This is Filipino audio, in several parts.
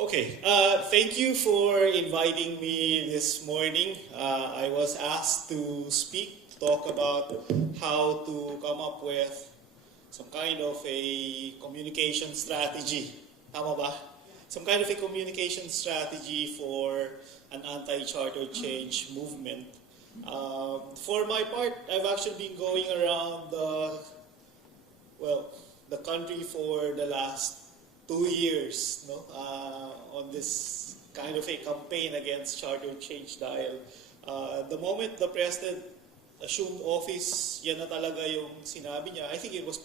Okay, thank you for inviting me this morning. I was asked to speak, to talk about how to come up with some kind of a communication strategy. Tama ba? Some kind of a communication strategy for an anti-charter change movement. For my part, I've actually been going around the country for the last 2 years, no, on this kind of a campaign against charter change dahil the moment the president assumed office, yan na talaga yung sinabi niya. I think it was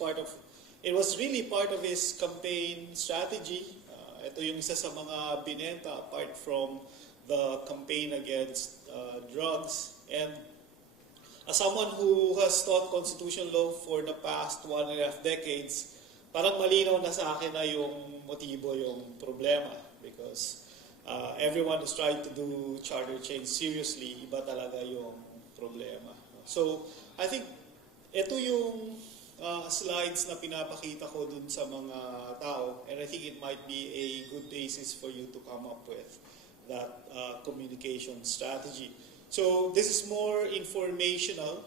really part of his campaign strategy. Ito yung isa sa mga binenta apart from the campaign against drugs. And as someone who has taught constitutional law for the past 1.5 decades, parang malinaw na sa akin na yung motibo, yung problema. Because everyone is trying to do charter change seriously, iba talaga yung problema. So, I think ito yung slides na pinapakita ko dun sa mga tao. And I think it might be a good basis for you to come up with that communication strategy. So, this is more informational,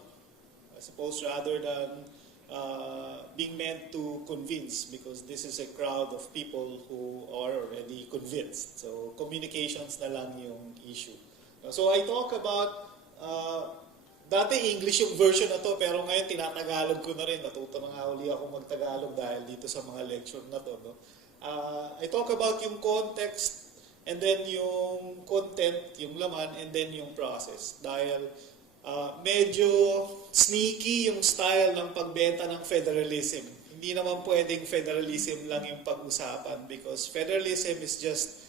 I suppose, rather than being meant to convince, because this is a crowd of people who are already convinced. So, communications na lang yung issue. So, I talk about, dati English yung version na to, pero ngayon tinatagalog ko na rin. Natuto na nga uli ako magtagalog dahil dito sa mga lecture na to. No? I talk about yung context, and then yung content, yung laman, and then yung process. Dahil medyo sneaky yung style ng pagbenta ng federalism. Hindi naman pwedeng federalism lang yung pag-usapan because federalism is just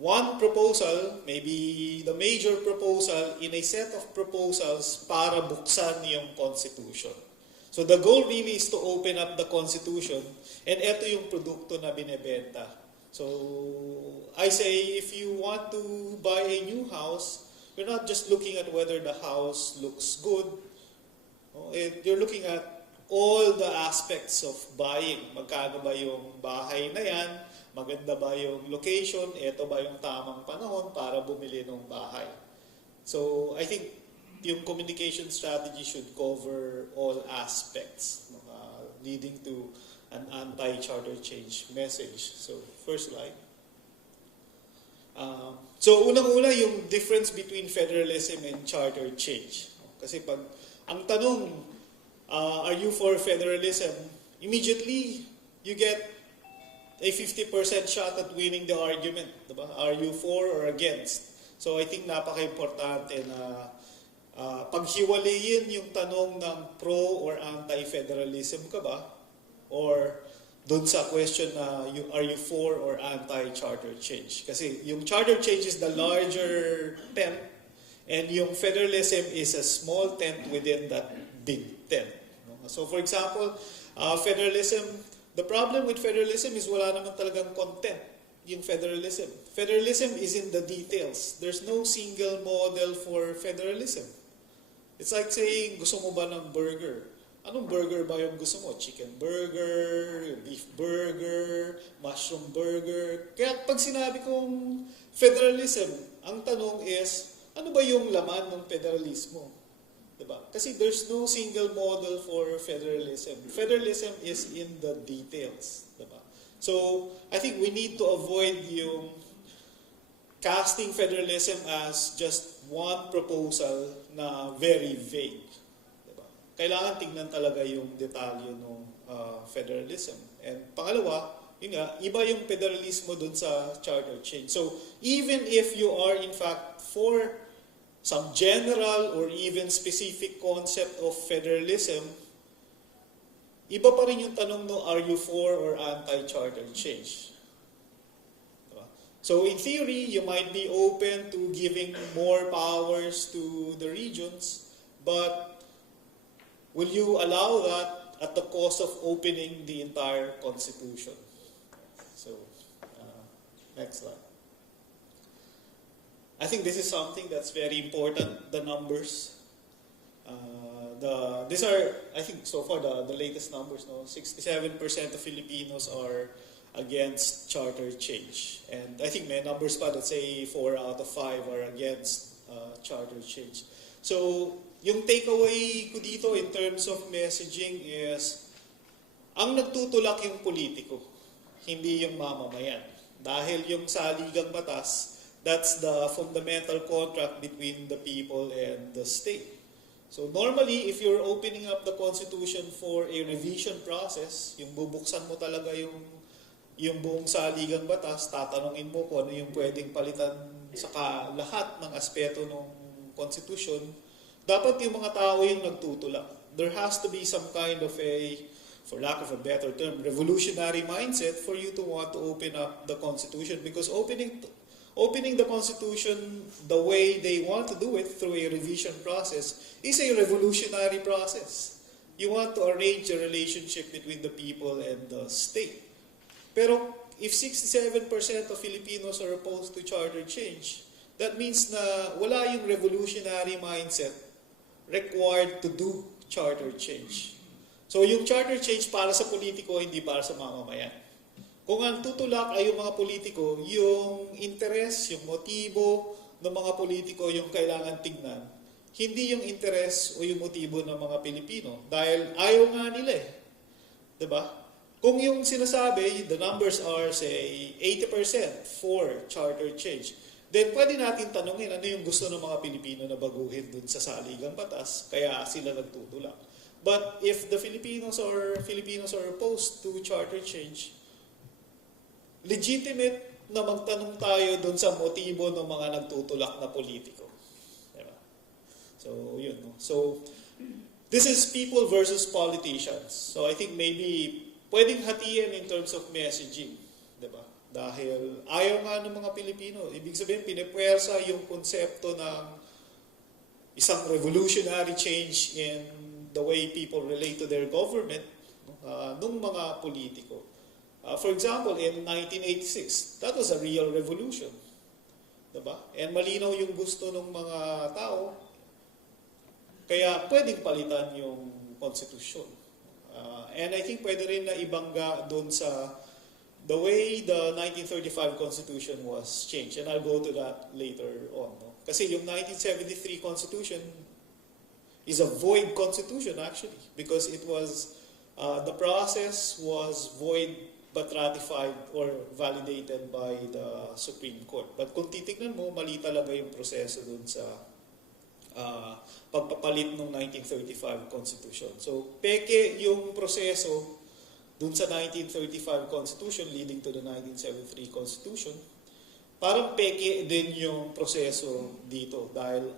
one proposal, maybe the major proposal in a set of proposals para buksan yung Constitution. So the goal really is to open up the Constitution, and ito yung produkto na binebenta. So I say if you want to buy a new house, you're not just looking at whether the house looks good. You're looking at all the aspects of buying. Magkano ba yung bahay na yan? Maganda ba yung location? Ito ba yung tamang panahon para bumili ng bahay? So, I think yung communication strategy should cover all aspects, leading to an anti-charter change message. So, first slide. So, unang-una yung difference between federalism and charter change. Kasi pag ang tanong, are you for federalism? Immediately, you get a 50% shot at winning the argument. Diba? Are you for or against? So, I think napaka-importante na paghiwalayin yung tanong ng pro or anti-federalism ka ba? Or doon sa question na are you for or anti-charter change? Kasi yung charter change is the larger tent, and yung federalism is a small tent within that big tent. So for example, federalism, the problem with federalism is wala naman talagang content yung federalism. Federalism is in the details. There's no single model for federalism. It's like saying, gusto mo ba ng burger? Anong burger ba yung gusto mo? Chicken burger, beef burger, mushroom burger. Kaya pag sinabi kong federalism, ang tanong is, ano ba yung laman ng federalismo? Diba? Kasi there's no single model for federalism. Federalism is in the details. Diba? So, I think we need to avoid yung casting federalism as just one proposal na very vague. Kailangan tignan talaga yung detalye ng federalism. And pangalawa, yun nga, iba yung federalismo dun sa charter change. So, even if you are in fact for some general or even specific concept of federalism, iba pa rin yung tanong no, are you for or anti-charter change? So, in theory, you might be open to giving more powers to the regions, but will you allow that at the cost of opening the entire Constitution? So, next slide. I think this is something that's very important, the numbers. These are, I think, so far the latest numbers. No? 67% of Filipinos are against charter change. And I think may numbers pa, let's say 4 out of 5 are against charter change. So, yung takeaway ko dito in terms of messaging is, ang nagtutulak yung politiko, hindi yung mamamayan. Dahil yung saligang batas, that's the fundamental contract between the people and the state. So normally, if you're opening up the Constitution for a revision process, yung bubuksan mo talaga yung buong saligang batas, tatanungin mo kung ano yung pwedeng palitan sa lahat ng aspeto ng Constitution, dapat yung mga tao yung nagtutulak. There has to be some kind of a, for lack of a better term, revolutionary mindset for you to want to open up the Constitution, because opening the Constitution the way they want to do it through a revision process is a revolutionary process. You want to arrange a relationship between the people and the state. Pero if 67% of Filipinos are opposed to charter change, that means na wala yung revolutionary mindset required to do charter change. So yung charter change para sa politiko, hindi para sa mamamayan. Kung ang tutulak ay yung mga politiko, yung interes, yung motibo ng mga politiko yung kailangan tignan, hindi yung interes o yung motibo ng mga Pilipino. Dahil ayaw nga nila eh. Diba? Kung yung sinasabi, the numbers are say 80% for charter change, then pwede natin tanungin ano yung gusto ng mga Pilipino na baguhin dun sa saligang batas, kaya sila nagtutulak. But if the Filipinos are opposed to charter change, legitimate na magtanong tayo doon sa motibo ng mga nagtutulak na politiko. Diba? So, yun. No? So, this is people versus politicians. So, I think maybe pwedeng hatiin in terms of messaging. Diba? Dahil ayaw nga ng mga Pilipino. Ibig sabihin, pinipwersa yung konsepto ng isang revolutionary change in the way people relate to their government nung mga politiko. For example, in 1986, that was a real revolution. Diba? And malinaw yung gusto ng mga tao, kaya pwedeng palitan yung konstitusyon. And I think pwede rin na ibangga doon sa the way the 1935 Constitution was changed. And I'll go to that later on. No? Kasi yung 1973 Constitution is a void Constitution actually, because it was, the process was void but ratified or validated by the Supreme Court. But kung titignan mo, mali talaga yung proseso dun sa pagpapalit ng 1935 Constitution. So, peke yung proseso dun sa 1935 Constitution leading to the 1973 Constitution. Parang peke din yung proseso dito dahil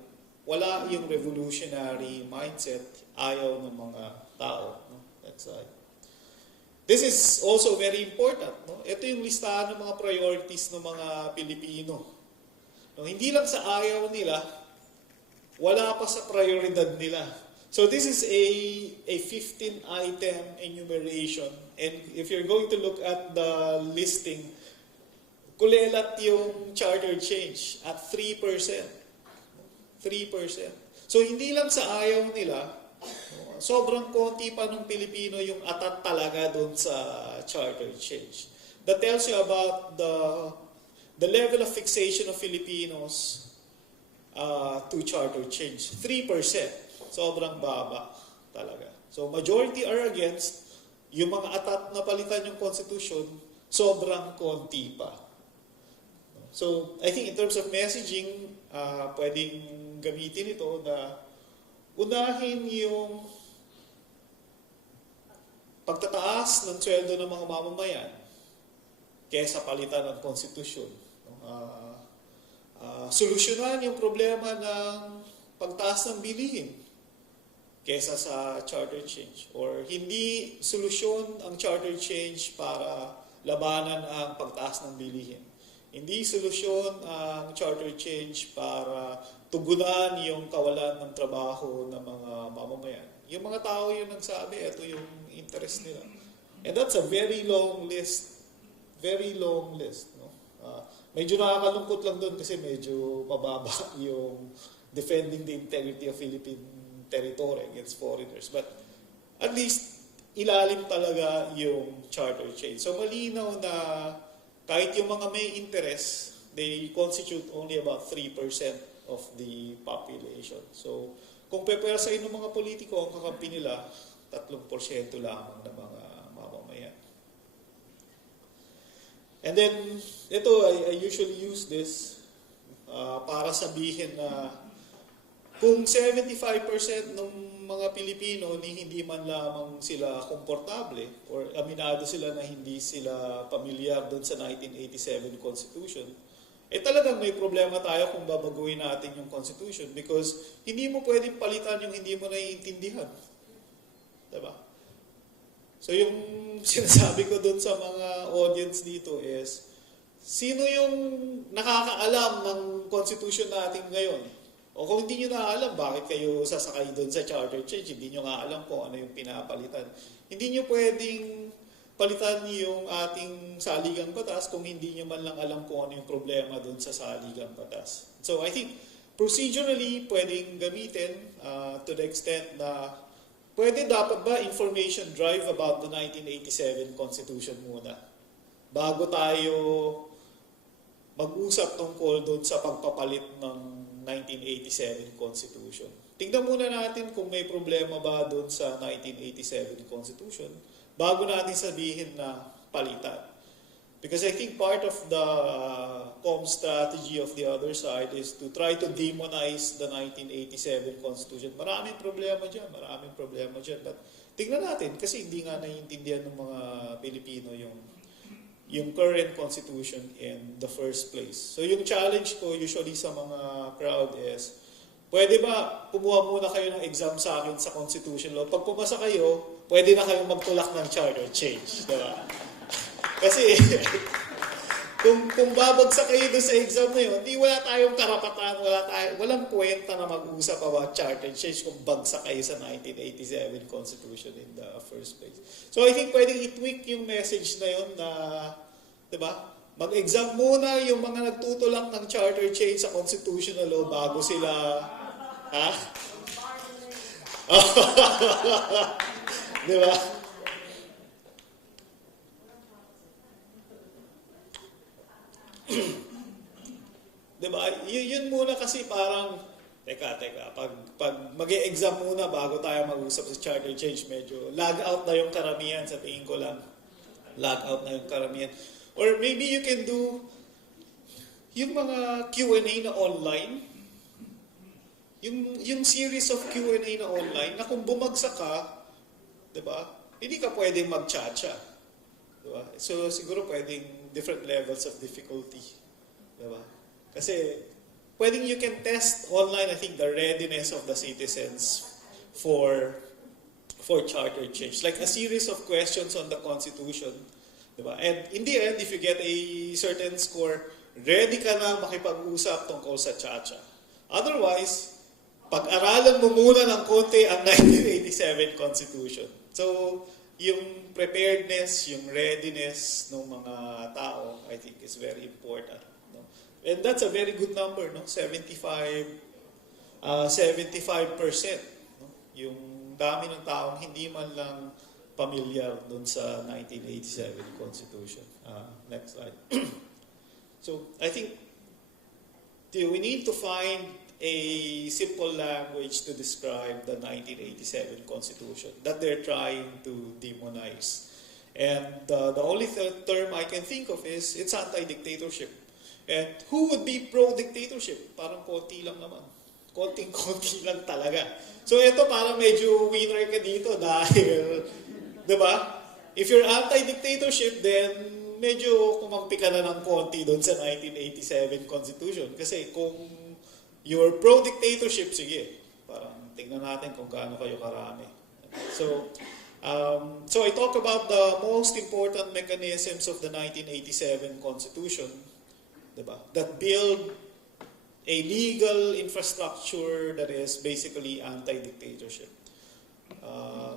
wala yung revolutionary mindset, ayaw ng mga tao. No? That's right. This is also very important. No? Ito yung listahan ng mga priorities ng mga Pilipino. No? Hindi lang sa ayaw nila, wala pa sa prioridad nila. So this is a 15-item enumeration. And if you're going to look at the listing, kulelat yung charter change at 3%. 3%. So hindi lang sa ayaw nila, sobrang konti pa ng Pilipino yung atat talaga doon sa charter change. That tells you about the level of fixation of Filipinos to charter change. 3%. Sobrang baba talaga. So majority are against. Yung mga atat na palitan yung Constitution, sobrang konti pa. So I think in terms of messaging, pwedeng gamitin ito na unahin yung pagtataas ng sweldo ng mga mamamayan kaysa palitan ng konstitusyon. Solusyonan yung problema ng pagtaas ng bilihin kaysa sa charter change. Or hindi solusyon ang charter change para labanan ang pagtaas ng bilihin. Hindi solusyon ang charter change para tugunan yung kawalan ng trabaho ng mga mamamayan. Yung mga tao yung nagsabi, ito yung interest nila. And that's a very long list. Very long list. No? Medyo nakakalungkot lang doon kasi medyo mababa yung defending the integrity of Philippine territory against foreigners. But at least ilalim talaga yung charter change. So malinaw na kahit yung mga may interest, they constitute only about 3% of the population. So kung pepersahin ng mga politiko ang kakampi nila, 3% lamang ng mga mamamayan. And then, ito, I usually use this para sabihin na kung 75% ng mga Pilipino hindi man lamang sila komportable or aminado sila na hindi sila pamilyar doon sa 1987 Constitution, talagang may problema tayo kung babaguhin natin yung Constitution because hindi mo pwedeng palitan yung hindi mo naiintindihan. Diba? So yung sinasabi ko doon sa mga audience dito is, sino yung nakakaalam ng Constitution natin ngayon? O kung hindi nyo nakaalam, bakit kayo sasakay doon sa charter change? Hindi nyo nga alam kung ano yung pinapalitan. Hindi nyo pwedeng palitan yung ating saligang batas kung hindi nyo man lang alam kung ano yung problema doon sa saligang batas. So I think procedurally pwedeng gamitin to the extent na pwede dapat ba information drive about the 1987 Constitution muna bago tayo mag-usap tungkol doon sa pagpapalit ng 1987 Constitution. Tingnan muna natin kung may problema ba doon sa 1987 Constitution bago natin sabihin na palitan. Because I think part of the comm strategy of the other side is to try to demonize the 1987 Constitution. Maraming problema dyan. But tingnan natin kasi hindi nga naiintindihan ng mga Pilipino yung current Constitution in the first place. So yung challenge ko usually sa mga crowd is, pwede ba kumuha muna kayo ng exam sa akin sa Constitution Law? Pag pumasa kayo, pwede na kayong magtulak ng charter change. Diba? Kasi kung babagsak kayo doon sa exam na yun, wala tayong karapatan, walang kwenta na mag-usap about charter change kung bagsak kayo sa 1987 Constitution in the first place. So I think pwedeng i-tweak yung message na yun na, diba, mag-exam muna yung mga nagtutulak ng charter change sa constitutional law bago sila, ha? Diba? Diba? Yun muna kasi parang, teka, pag mag-e-exam muna bago tayo mag-usap sa charter change, medyo lag out na yung karamihan, sa tingin ko lang. Lag out na yung karamihan. Or maybe you can do yung mga Q&A na online, yung series of Q&A na online, na kung bumagsak ka, diba, hindi ka pwedeng mag-cha-cha. Diba? So siguro pwedeng different levels of difficulty. Diba? Kasi pwedeng you can test online, I think, the readiness of the citizens for charter change. Like a series of questions on the Constitution. Diba? And in the end, if you get a certain score, ready ka na makipag-usap tungkol sa cha-cha. Otherwise, pag-aralan mo muna ng konti ang 1987 Constitution. So, yung preparedness, yung readiness ng mga tao, I think is very important. No? And that's a very good number, no? 75%. No? Yung dami ng taong hindi man lang pamilyar dun sa 1987 Constitution. Next slide. So, I think we need to find a simple language to describe the 1987 Constitution that they're trying to demonize. And the only term I can think of is it's anti-dictatorship. And who would be pro-dictatorship? Parang konti lang naman. Konting-konti lang talaga. So ito parang medyo winner ka dito dahil, diba? If you're anti-dictatorship, then medyo kumampi ka na ng konti doon sa 1987 Constitution. Kasi kung you're pro-dictatorship, sige, parang tingnan natin kung gaano kayo karami. So I talk about the most important mechanisms of the 1987 Constitution, diba? That build a legal infrastructure that is basically anti-dictatorship.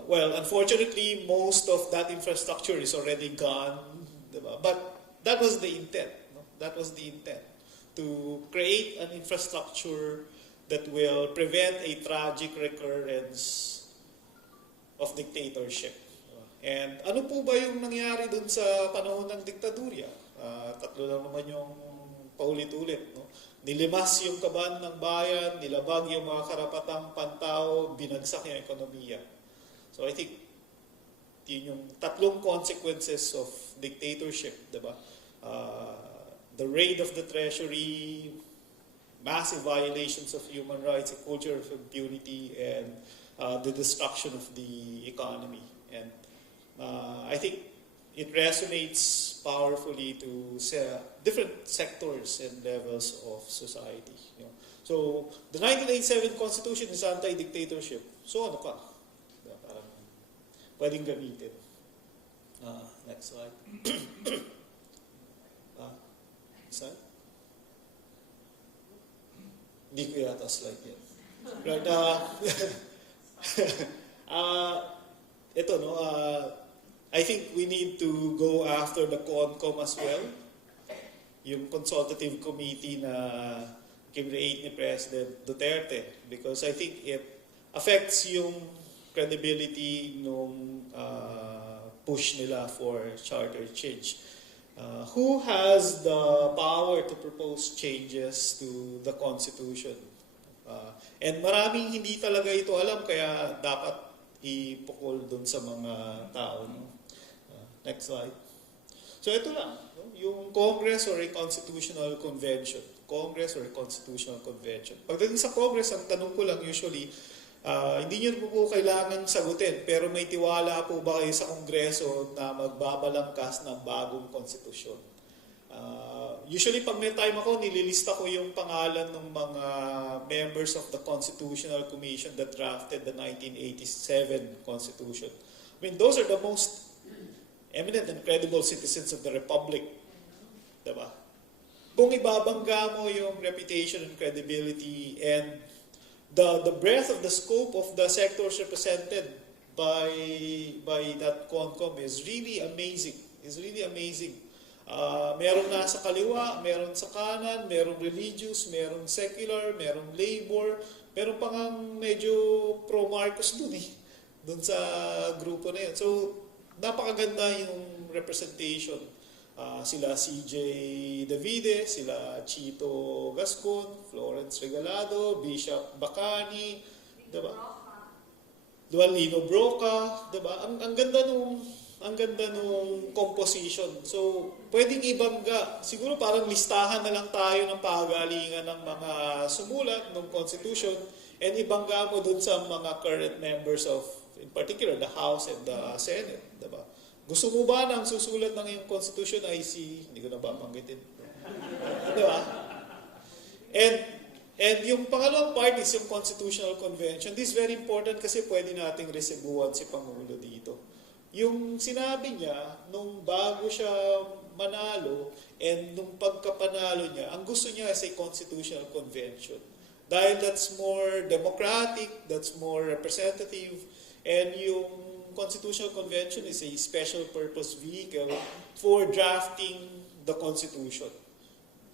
Well, unfortunately, most of that infrastructure is already gone, diba? But that was the intent. No? That was the intent. To create an infrastructure that will prevent a tragic recurrence of dictatorship. And ano po ba yung nangyari dun sa panahon ng diktadurya? Tatlo lang naman yung paulit-ulit. No? Nilimas yung kaban ng bayan, nilabag yung mga karapatang pantao, binagsak yung ekonomiya. So I think yun yung tatlong consequences of dictatorship, diba? The raid of the treasury, massive violations of human rights, a culture of impunity, and the destruction of the economy. And I think it resonates powerfully to different sectors and levels of society. You know? So the 1987 Constitution is anti-dictatorship. So ano ka? Parang pwedeng gamitin. Next slide. Slide? Hindi ko yata slide yan. Right, ito, no? I think we need to go after the CONCOM as well. Yung consultative committee na kinreate ni President Duterte. Because I think it affects yung credibility nung push nila for charter change. Who has the power to propose changes to the Constitution? And maraming hindi talaga ito alam, kaya dapat ipukol dun sa mga tao. No? Next slide. So ito lang, no? Yung Congress or a Constitutional Convention. Congress or a Constitutional Convention. Pagdating sa Congress, ang tanong ko lang usually, hindi nyo po kailangan sagutin, pero may tiwala po ba kayo sa Kongreso na magbabalangkas ng bagong konstitusyon? Usually pag may time ako, nililista ko yung pangalan ng mga members of the Constitutional Commission that drafted the 1987 Constitution. I mean, those are the most eminent and credible citizens of the Republic. Diba? Kung ibabangga mo yung reputation and credibility and the breadth of the scope of the sectors represented by that CONCOM is really amazing. It's really amazing. Meron nasa kaliwa, meron sa kanan, merong religious, merong secular, merong labor, meron pa nga medyo pro-Marcos dun dun sa grupo na yun. So, napakaganda yung representation. Sila CJ Davide, sila Chito Gascon, Florence Regalado, Bishop Bacani, diba? Lino Broca, diba? Ang ganda nung composition. So, pwedeng ibangga. Siguro parang listahan na lang tayo ng pagalingan ng mga sumulat ng Constitution and ibangga mo dun sa mga current members of, in particular, the House and the Senate. Diba? Gusto mo ba na ang susulat ng iyong Constitution ay hindi ko na ba banggitin? Diba? And yung pangalawang part is yung Constitutional Convention. This is very important kasi pwede nating resibuan si Pangulo dito. Yung sinabi niya, nung bago siya manalo, and nung pagkapanalo niya, ang gusto niya is a Constitutional Convention. Dahil that's more democratic, that's more representative, and yung Constitutional Convention is a special purpose vehicle for drafting the Constitution.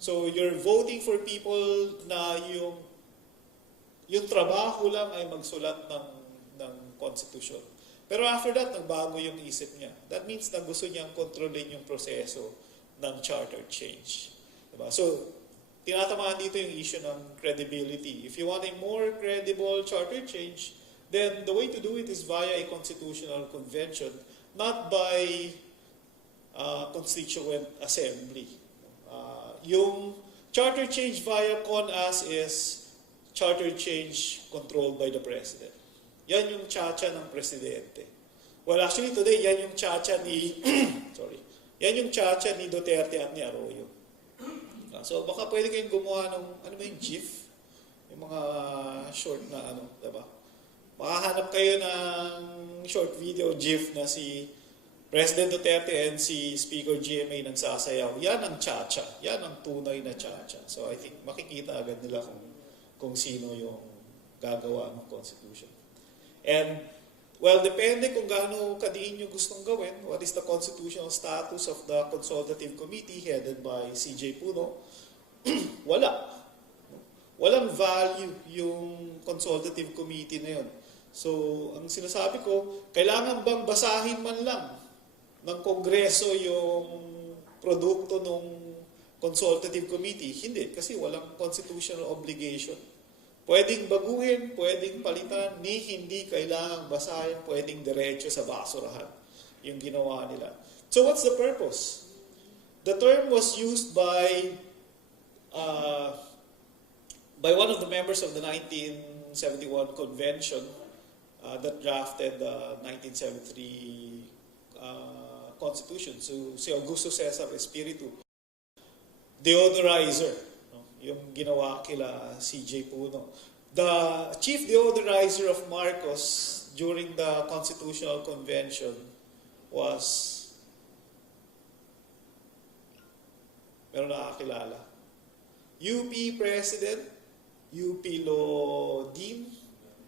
So you're voting for people na yung trabaho lang ay magsulat ng Constitution. Pero after that, nagbago yung isip niya. That means na gusto niyang kontrolin yung proseso ng charter change. Diba? So, tinatamaan dito yung issue ng credibility. If you want a more credible charter change, then the way to do it is via a constitutional convention, not by constituent assembly. Yung charter change via CONAS is charter change controlled by the President. Yan yung tsa-tsa ng Presidente. Well, actually today, yan yung tsa-tsa ni yan yung tsa-tsa ni Duterte at ni Arroyo. So baka pwede kayong gumawa ng yung GIF? Yung mga short na diba? Makahanap kayo ng short video GIF na si President Duterte and si Speaker GMA nagsasayaw. Yan ang tsa-tsa. Yan ang tunay na tsa-tsa. So I think makikita agad nila kung sino yung gagawa ng Constitution. And, well, depende kung gaano kadiin yung gustong gawin. What is the constitutional status of the Consultative Committee headed by CJ Puno? Wala. Walang value yung Consultative Committee na yun. So, ang sinasabi ko, kailangan bang basahin man lang ng Kongreso yung produkto ng consultative committee? Hindi, kasi walang constitutional obligation. Pwedeng baguhin, pwedeng palitan, hindi kailangang basahin, pwedeng diretso sa basurahan yung ginawa nila. So what's the purpose? The term was used by one of the members of the 1971 convention that drafted the 1973 Constitution. So si Augusto Cesar Espiritu, deodorizer, yung ginawa kila CJ Puno. The chief deodorizer of Marcos during the Constitutional Convention was, meron nakakilala, UP President, UP Law Dean,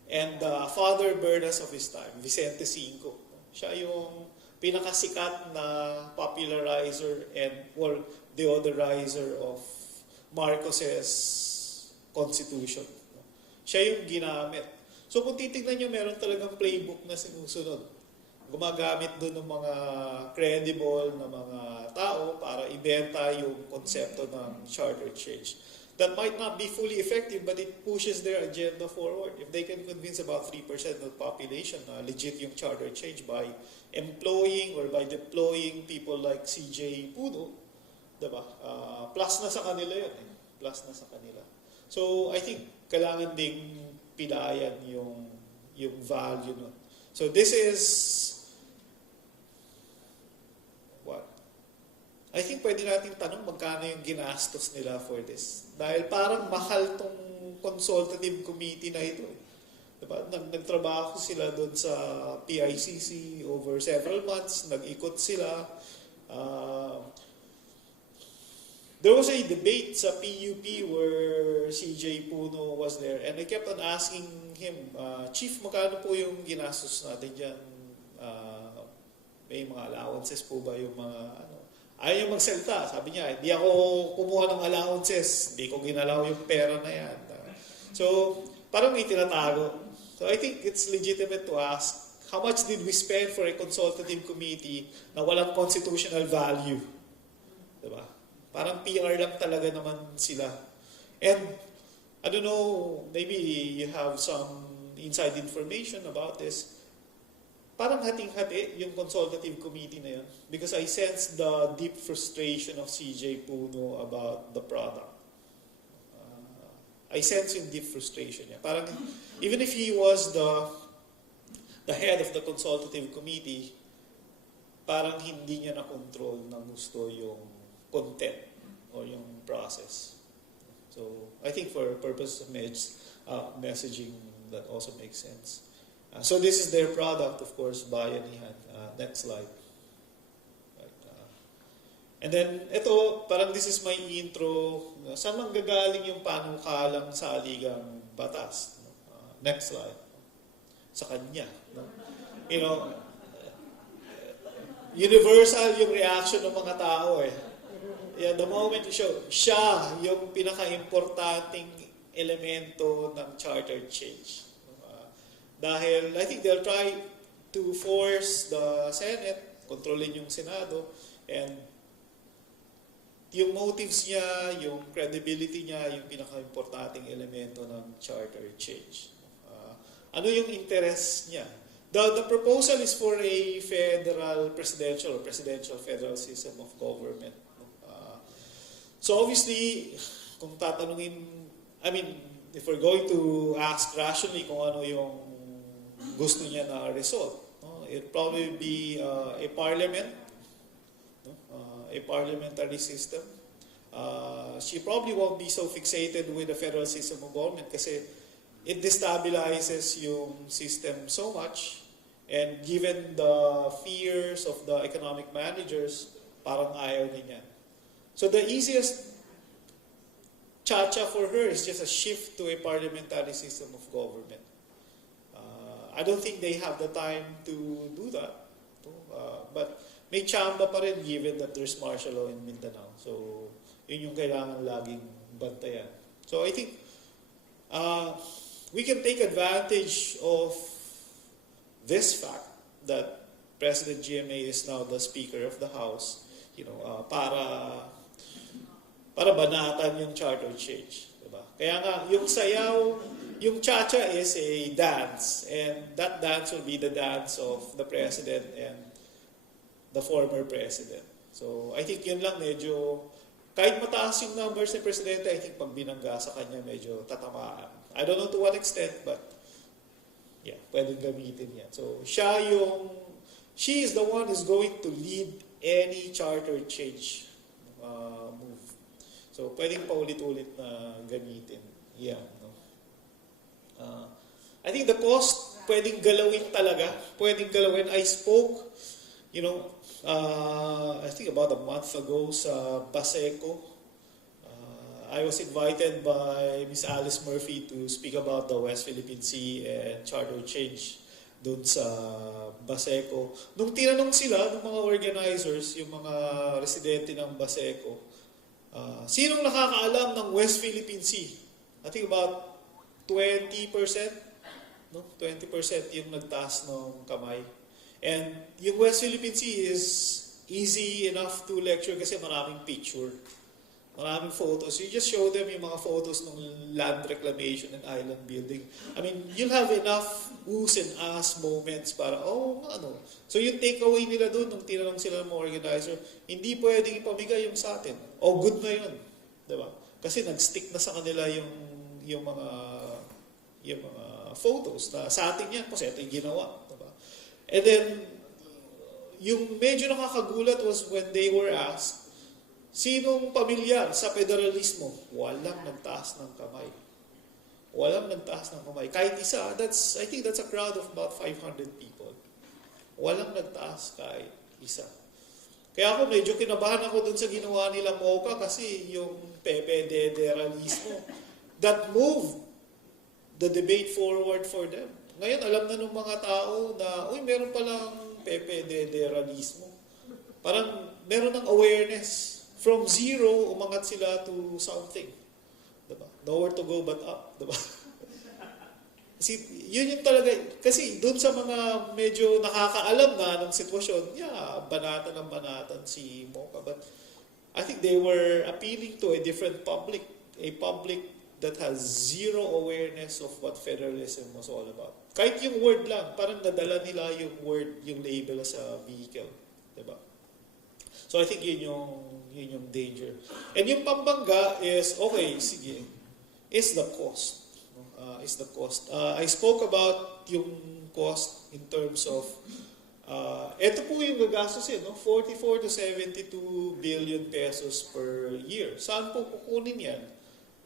and the father Bernas of his time, Vicente Cinco. Siya yung pinakasikat na popularizer and deodorizer of Marcos's Constitution. Siya yung ginamit. So kung titignan nyo, meron talagang playbook na sinusunod. Gumagamit doon ng mga credible na mga tao para ibenta yung konsepto ng charter change. That might not be fully effective, but it pushes their agenda forward. If they can convince about 3% of the population na legit yung charter change by employing or by deploying people like CJ Puno, diba? Plus na sa kanila yun. Plus na sa kanila. So, I think kailangan ding pilayan yung value nun. So, this is what? I think pwede natin tanong magkano yung ginastos nila for this. Dahil parang mahal tong consultative committee na ito. Diba? Nagtrabaho sila doon sa PICC over several months. Nag-ikot sila. There was a debate sa PUP where CJ Puno was there. And I kept on asking him, Chief, magkano po yung ginastos natin dyan? May mga allowances po ba yung mga ayaw niyang magsalita. Sabi niya, hindi ako kumuha ng allowances. Hindi ko ginalaw yung pera na yan. So, parang may tinatago. So, I think it's legitimate to ask, how much did we spend for a consultative committee na walang constitutional value? Diba? Parang PR lang talaga naman sila. And, I don't know, maybe you have some inside information about this. Parang hating-hati yung consultative committee na yun. Because I sense the deep frustration of CJ Puno about the product. I sense yung deep frustration niya. Parang, even if he was the head of the consultative committee, parang hindi niya na-control ng gusto yung content or yung process. So, I think for purpose of messaging, that also makes sense. So this is their product, of course, Bayanihan. Next slide. Right. And then, ito, parang this is my intro. Saan manggagaling yung panukalang saligang batas? Next slide. Sa kanya. No? You know, universal yung reaction ng mga tao eh. Yeah, the moment you show, siya yung pinaka-importanting elemento ng charter change. Dahil I think they'll try to force the Senate, kontrolin yung Senado, and yung motives niya, yung credibility niya, yung pinaka-importanting elemento ng charter change. Ano yung interest niya? The proposal is for a federal presidential or presidential federal system of government. So obviously, kung tatanungin, I mean, if we're going to ask rationally kung ano yung gusto niya na result, it'd probably be a parliament, a parliamentary system. She probably won't be so fixated with the federal system of government kasi it destabilizes yung system so much, and given the fears of the economic managers, parang ayaw niya. So the easiest cha-cha for her is just a shift to a parliamentary system of government. I don't think they have the time to do that. But may chamba pa rin given that there's martial law in Mindanao. So, yun yung kailangan laging bantayan. So, I think we can take advantage of this fact that President GMA is now the Speaker of the House, para banatan yung charter change. Diba? Kaya nga, yung sayaw, yung cha-cha is a dance, and that dance will be the dance of the President and the former President. So, I think yun lang medyo, kahit mataas yung numbers ni Presidente, I think pag binangga sa kanya, medyo tatamaan. I don't know to what extent, but yeah, pwedeng gamitin yan. So, she is the one who's going to lead any charter change move. So, pwedeng paulit-ulit na gamitin. Yeah. No? I think the cost, pwedeng galawin talaga. Pwedeng galawin. I spoke, I think about a month ago sa Baseco. I was invited by Miss Alice Murphy to speak about the West Philippine Sea and charter change doon sa Baseco. Nung tinanong sila, ng mga organizers, yung mga residente ng Baseco, sinong nakakaalam ng West Philippine Sea? I think about 20%, no? 20% yung nagtaas ng kamay. And yung West Philippine Sea is easy enough to lecture kasi maraming picture. Maraming photos. You just show them yung mga photos ng land reclamation and island building. I mean, you'll have enough oohs and ahs moments para, So yung takeaway nila doon, nung tinanong sila ng mga organizer, hindi pwedeng ipamigay yung sa atin. Good na yun. Diba? Kasi nag-stick na sa kanila yung mga photos na sa atin yan kasi ito yung ginawa. Diba? And then, yung medyo nakakagulat was when they were asked, sinong pamilyar sa federalismo? Walang nagtaas ng kamay. Walang nagtaas ng kamay. Kahit isa, I think that's a crowd of about 500 people. Walang nagtaas kahit isa. Kaya ako medyo kinabahan ako dun sa ginawa nila Mocha kasi yung federalismo that moved the debate forward for them. Ngayon, alam na ng mga tao na, meron palang federalismo. Parang meron ng awareness. From zero, umangat sila to something. Diba? Nowhere to go but up. Diba? Kasi yun yung talaga, kasi dun sa mga medyo nakakaalam na ng sitwasyon, banatan si Mocha. But I think they were appealing to a different public, a public that has zero awareness of what federalism was all about. Kahit yung word lang, parang nadala nila yung word, yung label sa vehicle. Diba? So I think yun yung danger. And yung pambangga is, is the cost. Is the cost. I spoke about yung cost in terms of, ito po yung gagastusin, 44 to 72 billion pesos per year. Saan po kukunin yan?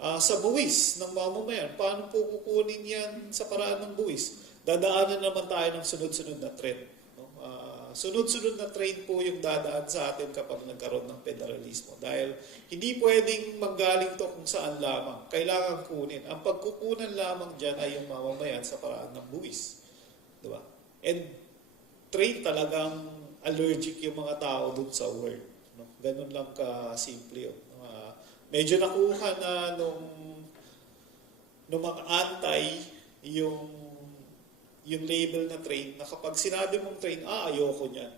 Sa buwis ng mamamayan. Paano po kukunin yan sa paraan ng buwis? Dadaanan naman tayo ng sunod-sunod na trend. Sunod-sunod na train po yung dadaan sa atin kapag nagkaroon ng federalismo. Dahil hindi pwedeng manggaling to kung saan lamang. Kailangan kunin. Ang pagkukunan lamang dyan ay yung mamamayan sa paraan ng buwis. Diba? And train talagang allergic yung mga tao dun sa word. No? Ganun lang ka-simple yun. Medyo nakuha na nung mga antay yung label na train, na kapag sinabi mong train, ayoko niyan.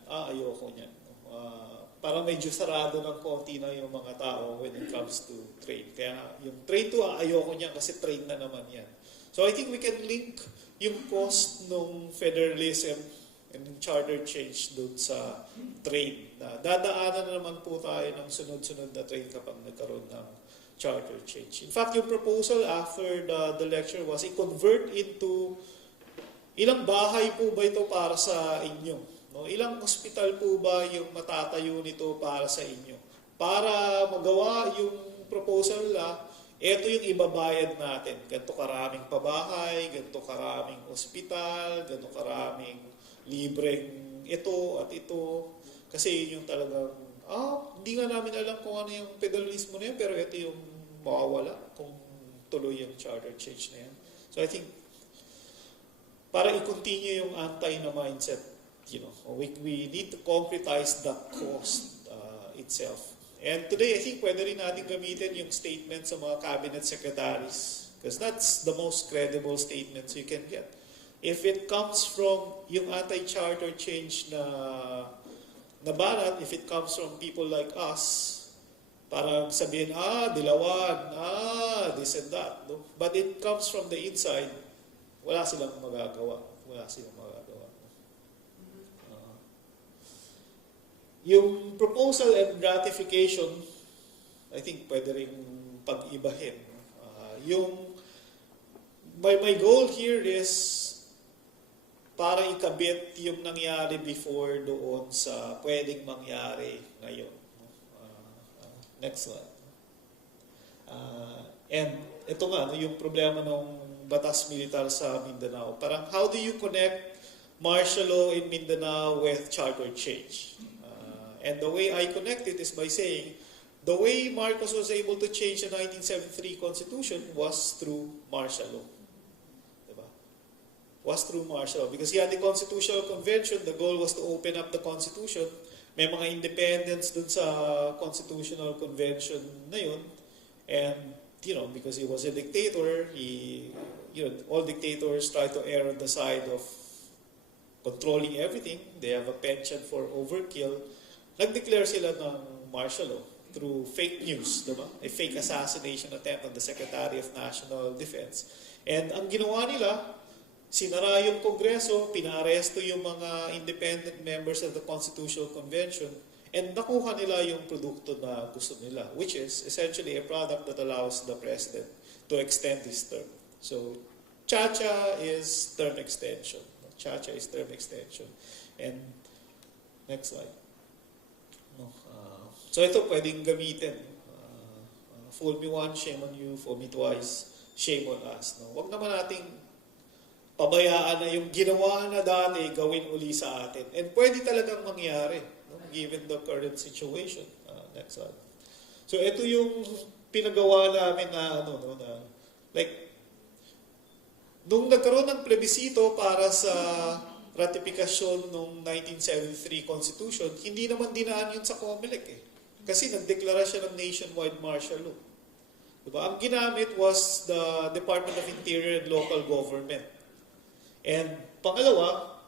Para medyo sarado ng konti na yung mga tao when it comes to train. Kaya yung train to, ayoko niyan kasi train na naman yan. So I think we can link yung cost ng federalism and yung charter change doon sa train. Dadaanan na naman po tayo ng sunod-sunod na train kapag nagkaroon ng charter change. In fact, yung proposal after the lecture was i-convert into ilang bahay po ba ito para sa inyo? No? Ilang ospital po ba yung matatayo nito para sa inyo? Para magawa yung proposal ito yung ibabayad natin. Ganito karaming pabahay, ganito karaming ospital, ganito karaming libreng ito at ito. Kasi yun yung talagang, hindi nga namin alam kung ano yung federalismo na yun, pero ito yung mawawala kung tuloy yung charter change na yan. So I think, para i-continue yung anti na mindset, we need to concretize the cost itself. And today, I think pwede rin natin gamitin yung statement sa mga cabinet secretaries because that's the most credible statements you can get. If it comes from yung anti-charter change na banat, if it comes from people like us, parang sabihin, dilawan, this and that. No? But it comes from the inside, wala silang magagawa. Wala silang magagawa. Yung proposal and ratification, I think pwede rin pag-ibahin. My goal here is para ikabit yung nangyari before doon sa pwedeng mangyari ngayon. Next slide. And ito nga, yung problema ng batas militar sa Mindanao. Parang how do you connect martial law in Mindanao with charter change? And the way I connect it is by saying, the way Marcos was able to change the 1973 Constitution was through martial law. Was through martial law. Because he had the Constitutional Convention, the goal was to open up the Constitution. May mga independents dun sa Constitutional Convention na yun. And, because he was a dictator, all dictators try to err on the side of controlling everything. They have a penchant for overkill. Nag-declare sila ng martial law through fake news, diba? A fake assassination attempt on the Secretary of National Defense. And ang ginawa nila, sinara yung Kongreso, pinaaresto yung mga independent members of the Constitutional Convention, and nakuha nila yung produkto na gusto nila, which is essentially a product that allows the President to extend his term. So, Chacha is term extension. Chacha is term extension. And, next slide. So, ito pwedeng gamitin. Fool me once, shame on you. Fool me twice, shame on us. Huwag naman nating pabayaan na yung ginawa na dati, gawin uli sa atin. And pwede talagang mangyari, given the current situation. Next slide. So ito yung pinagawa namin na, nung nagkaroon ng plebisito para sa ratifikasyon ng 1973 Constitution, hindi naman dinaan yun sa COMELEC Kasi nagdeklara siya ng nationwide martial law. Diba? Ang ginamit was the Department of Interior and Local Government. And pangalawa,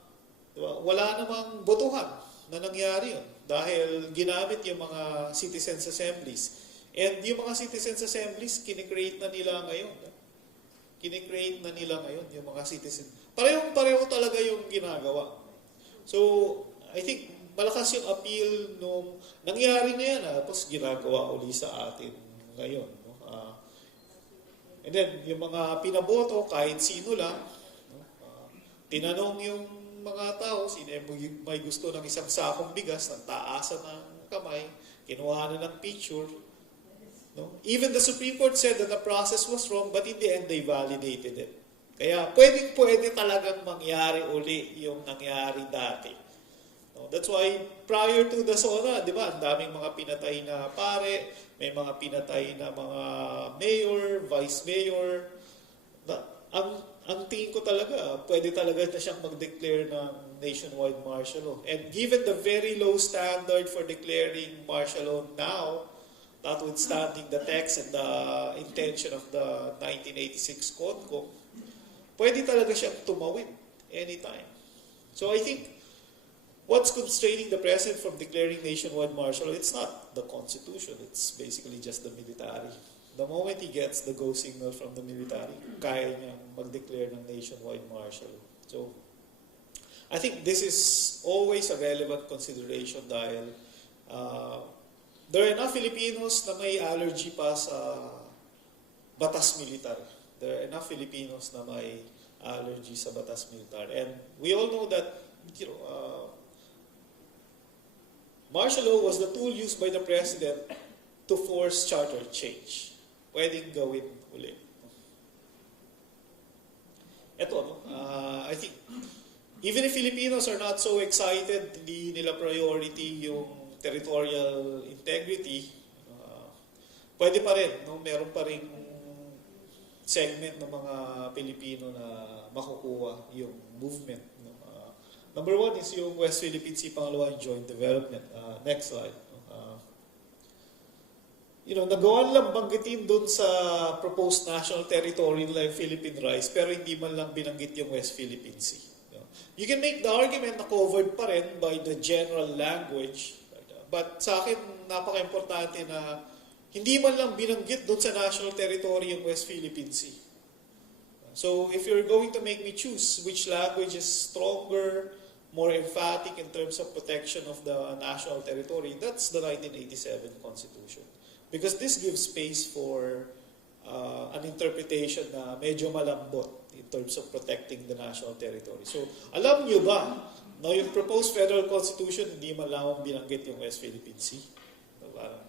diba, wala namang botohan na nangyari yun dahil ginamit yung mga citizens' assemblies. And yung mga citizens' assemblies, kinikreate na nila ngayon. Kinikreate na nila ngayon yung mga citizens. Pareho talaga yung ginagawa. So, I think malakas yung appeal nung nangyari na yan, tapos ginagawa uli sa atin ngayon. And then, yung mga pinaboto, kahit sino lang, tinanong yung mga tao, sino may gusto ng isang sakong bigas, ng taasan ng kamay, kinuha na ng picture. Even the Supreme Court said that the process was wrong, but in the end, they validated it. Kaya pwede talagang mangyari uli yung nangyari dati. That's why prior to the SONA, di ba, ang daming mga pinatay na pare, may mga pinatay na mga mayor, vice mayor. Ang tingin ko talaga, pwede talaga na siyang mag-declare ng nationwide martial law. And given the very low standard for declaring martial law now, notwithstanding the text and the intention of the 1986 Conco, pwede talaga siyang tumawid anytime. So I think what's constraining the President from declaring nationwide martial law, it's not the Constitution, it's basically just the military. The moment he gets the go signal from the military, kaya niyang mag-declare ng nationwide martial law. So, I think this is always a relevant consideration dahil there are enough Filipinos na may allergy pa sa batas militar. There are enough Filipinos na may allergy sa batas militar. And we all know that, martial law was the tool used by the President to force charter change. Pwedeng gawin uli. Ito, I think, even if Filipinos are not so excited, hindi nila priority yung territorial integrity, pwede pa rin, meron pa rin segment ng mga Pilipino na makukuha yung movement. Number one is yung West Philippine Sea, pangalawa yung joint development. Next slide. nagawan lang banggitin dun sa proposed national territory nila yung Philippine Rice, pero hindi man lang binanggit yung West Philippine Sea. You can make the argument na covered pa rin by the general language, but sa akin, napaka-importante na hindi man lang binanggit dun sa national territory yung West Philippine Sea. So, if you're going to make me choose which language is stronger, more emphatic in terms of protection of the national territory, that's the 1987 Constitution. Because this gives space for an interpretation na medyo malambot in terms of protecting the national territory. So, alam nyo ba, na yung proposed federal constitution, hindi man lamang binanggit yung West Philippine Sea? Parang,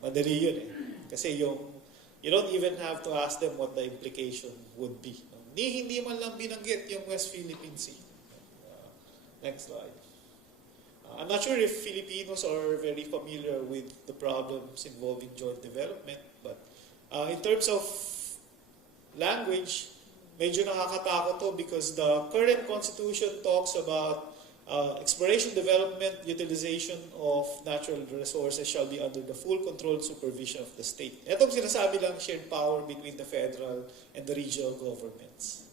madali yun eh. Kasi you don't even have to ask them what the implication would be. Hindi man lang binanggit yung West Philippine Sea. Next slide. I'm not sure if Filipinos are very familiar with the problems involving joint development, but in terms of language, medyo nakakatakot to because the current constitution talks about exploration, development, utilization of natural resources shall be under the full control and supervision of the state. Itong sinasabi lang shared power between the federal and the regional governments.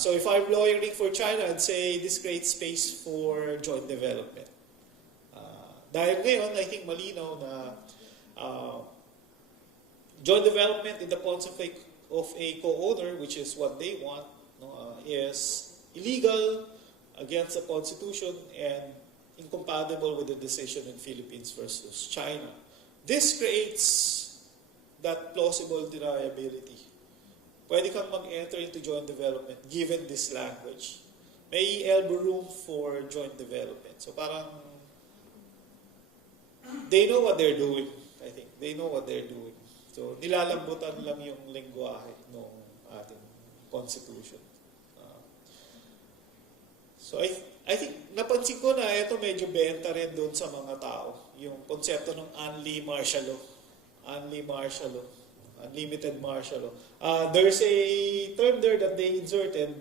So if I'm lawyering for China, I'd say this creates space for joint development. Dahil ngayon, I think malinaw na joint development in the concept of a co-owner, which is what they want, is illegal, against the Constitution, and incompatible with the decision in Philippines versus China. This creates that plausible deniability. Pwede kang mag-enter into joint development given this language. May elbow room for joint development. So parang they know what they're doing, I think. They know what they're doing. So nilalambutan lang yung lengguwahe ng ating Constitution. So I think napansin ko na ito medyo benta rin doon sa mga tao. Yung konsepto ng unli martial law. Unli martial law. Unlimited martial law. There's a term there that they inserted,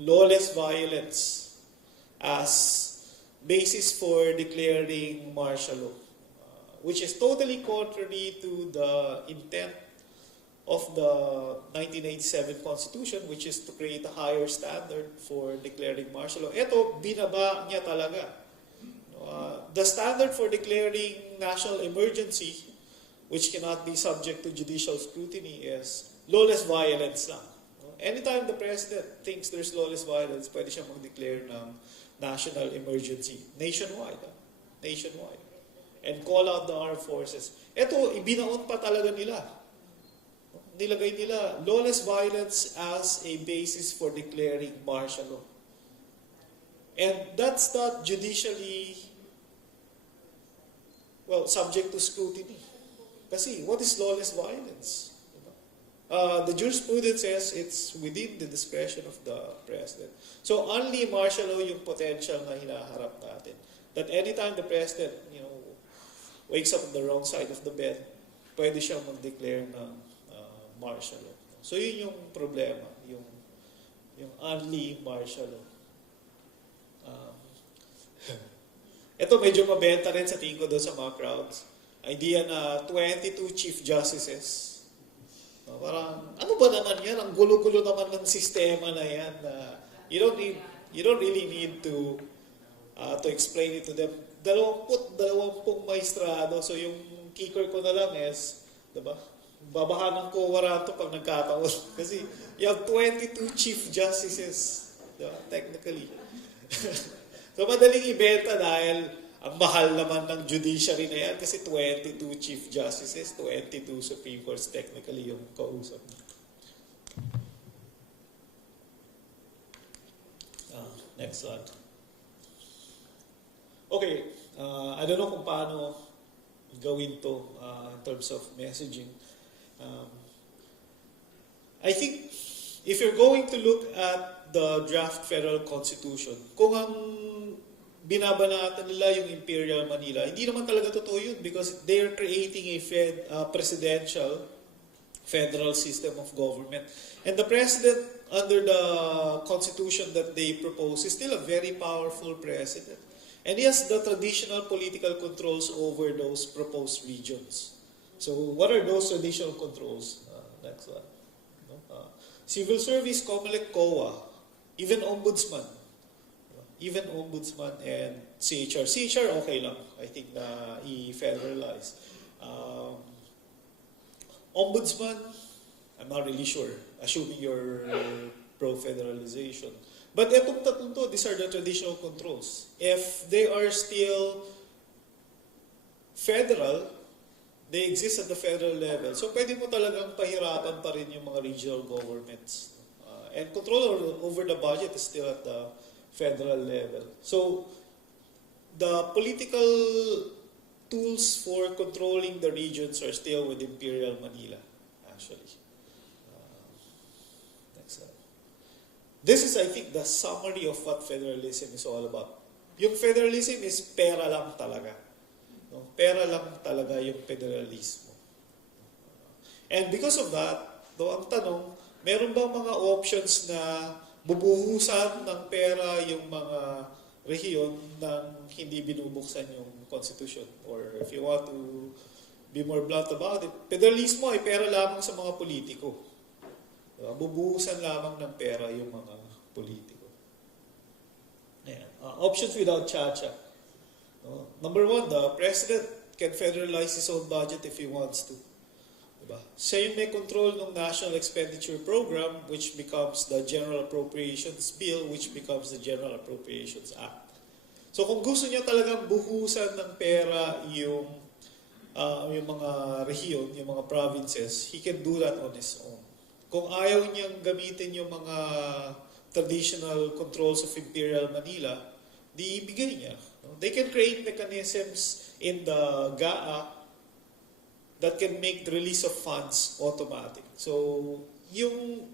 lawless violence, as basis for declaring martial law, which is totally contrary to the intent of the 1987 Constitution, which is to create a higher standard for declaring martial law. Ito, binaba niya talaga. The standard for declaring national emergency, which cannot be subject to judicial scrutiny, is lawless violence lang. Anytime the president thinks there's lawless violence, pwede siya mag-declare ng national emergency. Nationwide. Nationwide. And call out the armed forces. Ito, ibinaon pa talaga nila. Nilagay nila lawless violence as a basis for declaring martial law. And that's not judicially, subject to scrutiny. Kasi, what is lawless violence? The jurisprudence says it's within the discretion of the president. So, only martial law yung potential na hinaharap natin. That anytime the president, wakes up on the wrong side of the bed, pwede siyang mag-declare ng martial law. So, yun yung problema, yung only martial law. Ito medyo mabenta rin sa tingin ko doon sa mga crowds. Idea na 22 chief justices. Parang, ano ba naman yan? Ang gulo-gulo naman ng sistema na yan. You don't really need to explain it to them. 20 maestrado. So yung kicker ko na lang is, diba? Babahanan ko waranto pag nagkataon. Kasi you have 22 chief justices. Diba? Technically. So madaling ibenta dahil ang mahal naman ng judiciary na yan kasi 22 chief justices, 22 Supreme Courts technically yung kausap. Next slide. Okay, I don't know kung paano gawin to in terms of messaging. I think if you're going to look at the draft federal constitution, kung ang binabanatan nila yung Imperial Manila, hindi naman talaga totoo yun because they're creating a presidential federal system of government. And the president under the constitution that they propose is still a very powerful president. And he has the traditional political controls over those proposed regions. So what are those traditional controls? Next one. No? Civil Service, COMELEC, COA, even Ombudsman. Even Ombudsman and CHR. CHR, okay lang. I think na i-federalize. Ombudsman, I'm not really sure, assuming you're pro-federalization. But etong tatlong to, these are the traditional controls. If they are still federal, they exist at the federal level. So pwede mo talagang pahirapan pa rin yung mga regional governments. And control over the budget is still at the federal level. So the political tools for controlling the regions are still with Imperial Manila, actually. Next slide. This is, I think, the summary of what federalism is all about. Yung federalism is pera lang talaga. No? Pera lang talaga yung federalismo. And because of that, ang tanong, meron bang mga options na bubuhusan ng pera yung mga rehiyon nang hindi binubuksan yung constitution? Or if you want to be more blunt about it, federalismo ay pera lamang sa mga politiko. Bubuhusan lamang ng pera yung mga politiko. Ayan. Options without chacha. Number one, the president can federalize his own budget if he wants to. Diba? Siya yung may control ng National Expenditure Program, which becomes the General Appropriations Bill, which becomes the General Appropriations Act. So kung gusto niya talagang buhusan ng pera yung mga rehiyon, yung mga provinces, he can do that on his own. Kung ayaw niyang gamitin yung mga traditional controls of Imperial Manila, di ibigay niya. They can create mechanisms in the GAA that can make the release of funds automatic. So, yung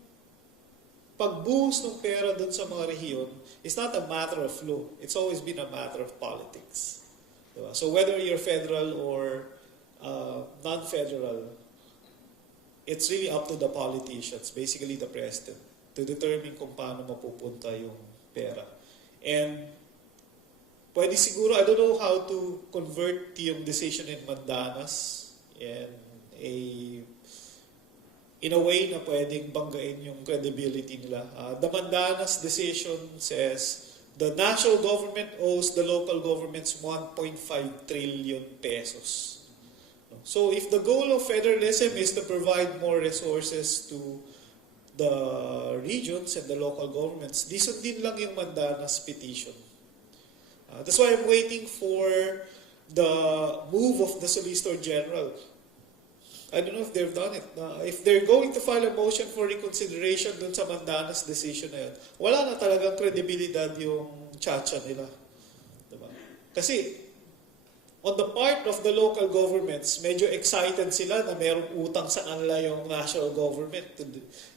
pagbuhos ng pera dun sa mga rehiyon is not a matter of law. It's always been a matter of politics. Diba? So, whether you're federal or non-federal, it's really up to the politicians, basically the president, to determine kung paano mapupunta yung pera. And pwede siguro, I don't know how to convert yung decision in Mandanas in a way na pwedeng banggain yung credibility nila. The Mandanas decision says the national government owes the local governments 1.5 trillion pesos. So if the goal of federalism is to provide more resources to the regions and the local governments, disundin lang yung Mandanas petition. That's why I'm waiting for the move of the Solicitor General. I don't know if they've done it. If they're going to file a motion for reconsideration dun sa Mandanas decision na yun, wala na talagang kredibilidad yung chacha nila. Diba? Kasi, on the part of the local governments, medyo excited sila na merong utang sa kanila yung national government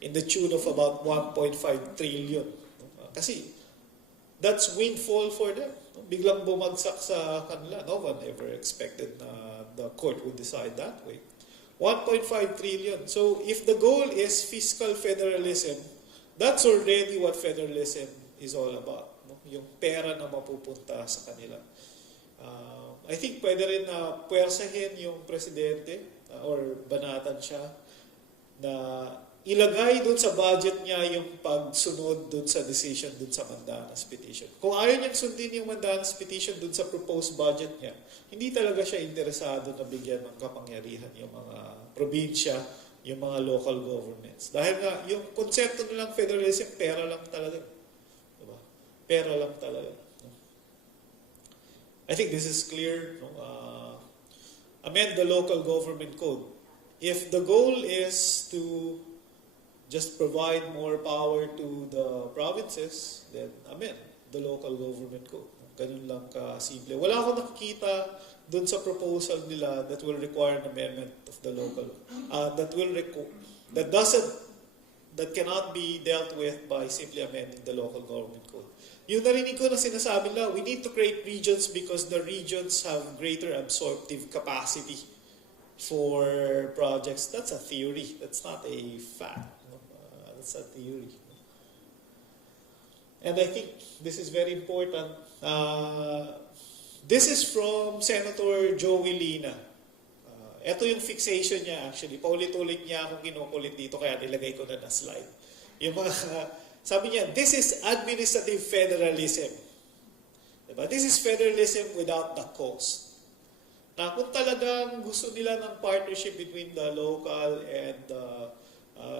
in the tune of about 1.5 trillion. Kasi, that's windfall for them. Biglang bumagsak sa kanila. No one ever expected na the court would decide that way. 1.5 trillion. So if the goal is fiscal federalism, that's already what federalism is all about. No? Yung pera na mapupunta sa kanila. I think pwede rin na puwersahin yung presidente or banatan siya na ilagay dun sa budget niya yung pagsunod dun sa decision dun sa Mandanas petition. Kung ayaw niyang sundin yung Mandanas petition dun sa proposed budget niya, hindi talaga siya interesado na bigyan ng kapangyarihan yung mga probinsya, yung mga local governments. Dahil nga, yung konsepto nilang federalism, pera lang talaga. Diba? Pera lang talaga. I think this is clear. No? Amend the local government code. If the goal is to just provide more power to the provinces, then amend the local government code. Ganun lang ka-simple. Wala akong nakikita dun sa proposal nila that will require an amendment of the local, that cannot be dealt with by simply amending the local government code. Yung narinig ko na sinasabi nila, we need to create regions because the regions have greater absorptive capacity for projects. That's a theory. That's not a fact. That's a theory. And I think this is very important. This is from Senator Joey Lina. Ito yung fixation niya actually. Paulit-ulit niya akong kinukulit dito kaya nilagay ko na slide. Yung mga, sabi niya, this is administrative federalism. Diba? This is federalism without the cost. Na kung talagang gusto nila ng partnership between the local and the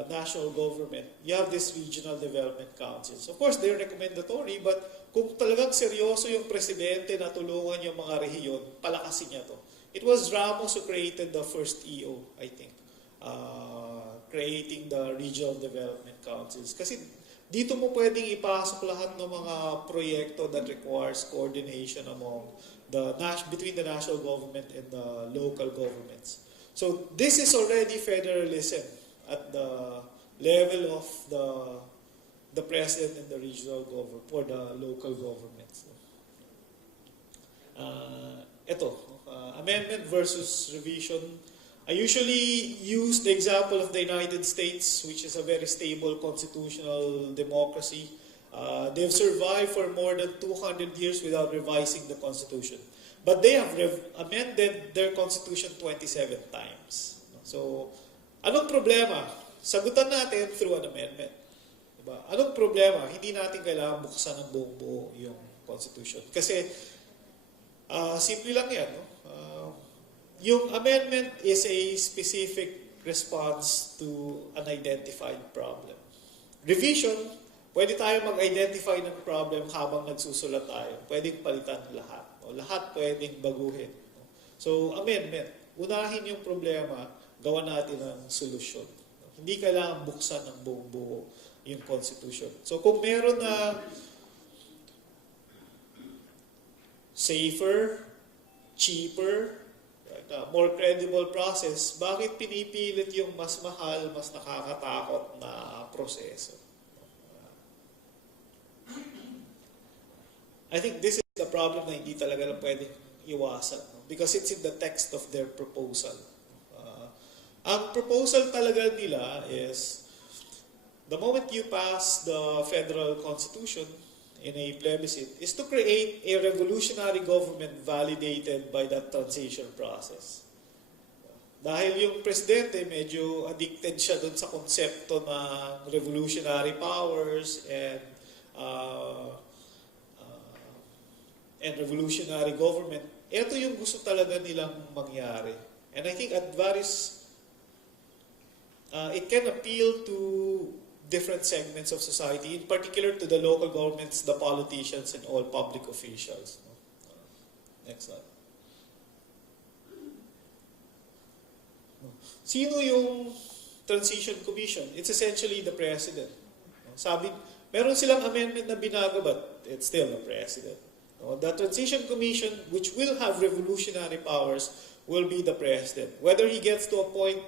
national government, you have this regional development councils. Of course, they're recommendatory, but kung talagang seryoso yung presidente na tulungan yung mga rehiyon, palakasin niya to. It was Ramos who created the first EO, I think. Creating the regional development councils. Kasi dito mo pwedeng ipasok lahat ng mga proyekto that requires coordination between the national government and the local governments. So this is already federalism at the level of the president and the regional government or the local governments. Amendment versus revision. I usually use the example of the United States, which is a very stable constitutional democracy. They've survived for more than 200 years without revising the Constitution. But they have amended their Constitution 27 times. So, anong problema? Sagutan natin through an amendment. Diba? Anong problema? Hindi natin kailangan buksan ng buong buo yung Constitution. Kasi, simple lang yan. No? Yung amendment is a specific response to an identified problem. Revision, pwede tayo mag-identify ng problem habang nagsusulat tayo. Pwedeng palitan lahat. O lahat pwedeng baguhin. So, amendment. Unahin yung problema, gawa natin ng solusyon. Hindi kailangan buksan ng buong buo yung Constitution. So, kung meron na safer, cheaper, more credible process, bakit pinipilit yung mas mahal, mas nakakatakot na proseso? I think this is the problem na hindi talaga na pwedeng iwasan. No? Because it's in the text of their proposal. Ang proposal talaga nila is, the moment you pass the federal constitution in a plebiscite, is to create a revolutionary government validated by that transition process. Dahil yung presidente medyo addicted siya dun sa konsepto ng revolutionary powers and revolutionary government. Ito yung gusto talaga nilang mangyari. And I think at various, it can appeal to different segments of society, in particular to the local governments, the politicians, and all public officials. Next slide. Sino yung Transition Commission? It's essentially the president. Sabi, meron silang amendment na binago, but it's still the president. The Transition Commission, which will have revolutionary powers, will be the president. Whether he gets to appoint,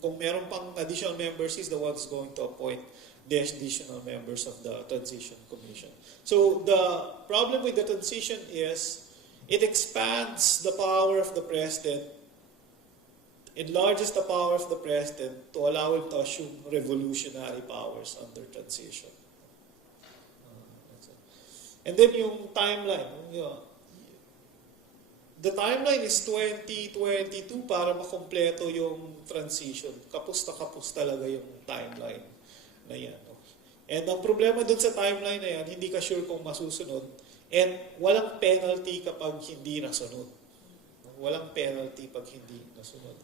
kung meron pang additional members, he's the one who's going to appoint the additional members of the Transition Commission. So the problem with the transition is it expands the power of the president, enlarges the power of the president to allow him to assume revolutionary powers under transition. And then yung timeline. The timeline is 2022 para makompleto yung transition. Kapos na kapos talaga yung timeline na yan. And ang problema dun sa timeline na yan, hindi ka sure kung masusunod. And walang penalty kapag hindi nasunod. Walang penalty pag hindi nasunod.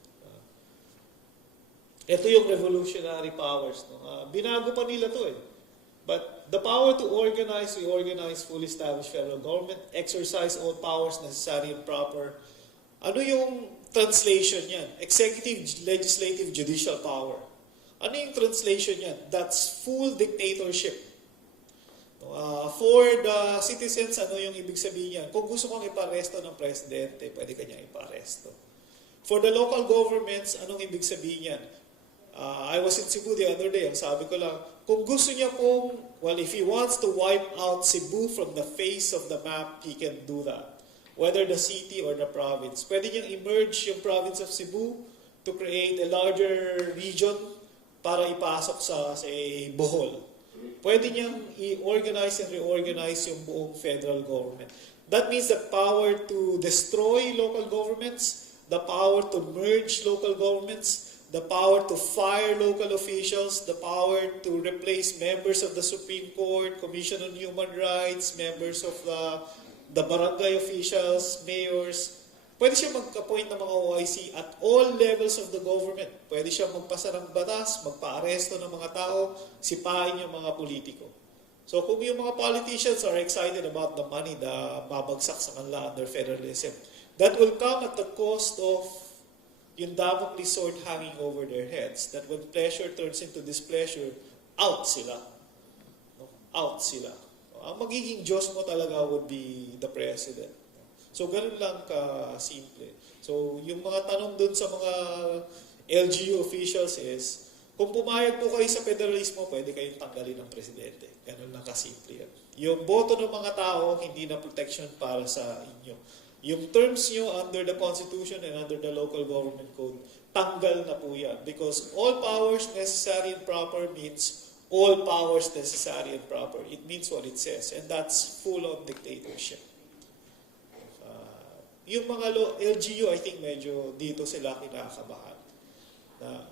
Ito yung revolutionary powers. Binago pa nila to eh. But the power to organize, reorganize, fully established federal government, exercise all powers necessary and proper. Ano yung translation yan? Executive, legislative, judicial power. Ano yung translation yan? That's full dictatorship. For the citizens, ano yung ibig sabihin yan? Kung gusto kong iparesto ng presidente, pwede kanya iparesto. For the local governments, anong ibig sabihin yan? I was in Cebu the other day. Ang sabi ko lang, kung gusto niya pong, well, if he wants to wipe out Cebu from the face of the map, he can do that. Whether the city or the province. Pwede niyang emerge yung province of Cebu to create a larger region para ipasok sa, say, Bohol. Pwede niyang i-organize and reorganize yung buong federal government. That means the power to destroy local governments, the power to merge local governments, the power to fire local officials, the power to replace members of the Supreme Court, Commission on Human Rights, members of the barangay officials, mayors. Pwede siya mag-appoint ng mga OIC at all levels of the government. Pwede siya magpasa ng batas, magpa-aresto ng mga tao, sipahin yung mga politiko. So kung yung mga politicians are excited about the money na babagsak sa kanila under federalism, that will come at the cost of yung Damocles sword hanging over their heads. That when pleasure turns into displeasure, out sila. No? Out sila. Ang magiging Diyos mo talaga would be the president. So ganun lang ka-simple. So yung mga tanong dun sa mga LGU officials is, kung pumayag po kayo sa federalismo, pwede kayong tanggalin ng presidente. Ganun lang kasimple yan. Yung boto ng mga tao, hindi na protection para sa inyo. Yung terms nyo under the Constitution and under the local government code, tanggal na po yan. Because all powers necessary and proper means all powers necessary and proper. It means what it says. And that's full-on dictatorship. Yung mga LGU, I think medyo dito sila kinakabahan. Na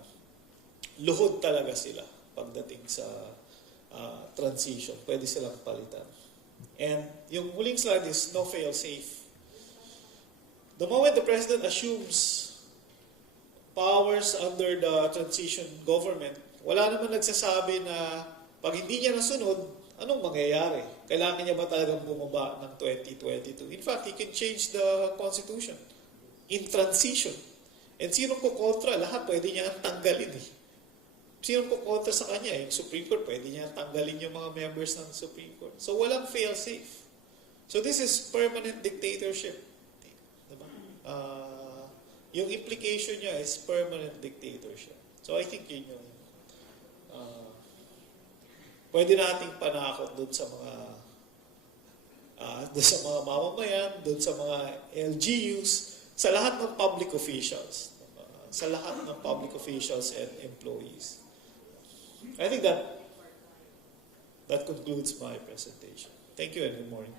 luhod talaga sila pagdating sa transition. Pwede silang palitan. And yung huling slide is no fail-safe. The moment the president assumes powers under the transition government, wala naman nagsasabi na pag hindi niya nasunod, anong mangyayari? Kailangan niya ba talagang bumaba ng 2022? In fact, he can change the constitution in transition. And sinong kukontra? Lahat pwede niya tanggalin eh. Sinong kukontra sa kanya? Yung Supreme Court, pwede niya tanggalin yung mga members ng Supreme Court. So walang fail-safe. So this is permanent dictatorship. Diba? Yung implication niya is permanent dictatorship. So I think yun yung pwede nating panakot doon sa mga mamamayan, doon sa mga LGUs, sa lahat ng public officials. Sa lahat ng public officials and employees. I think that concludes my presentation. Thank you and good morning.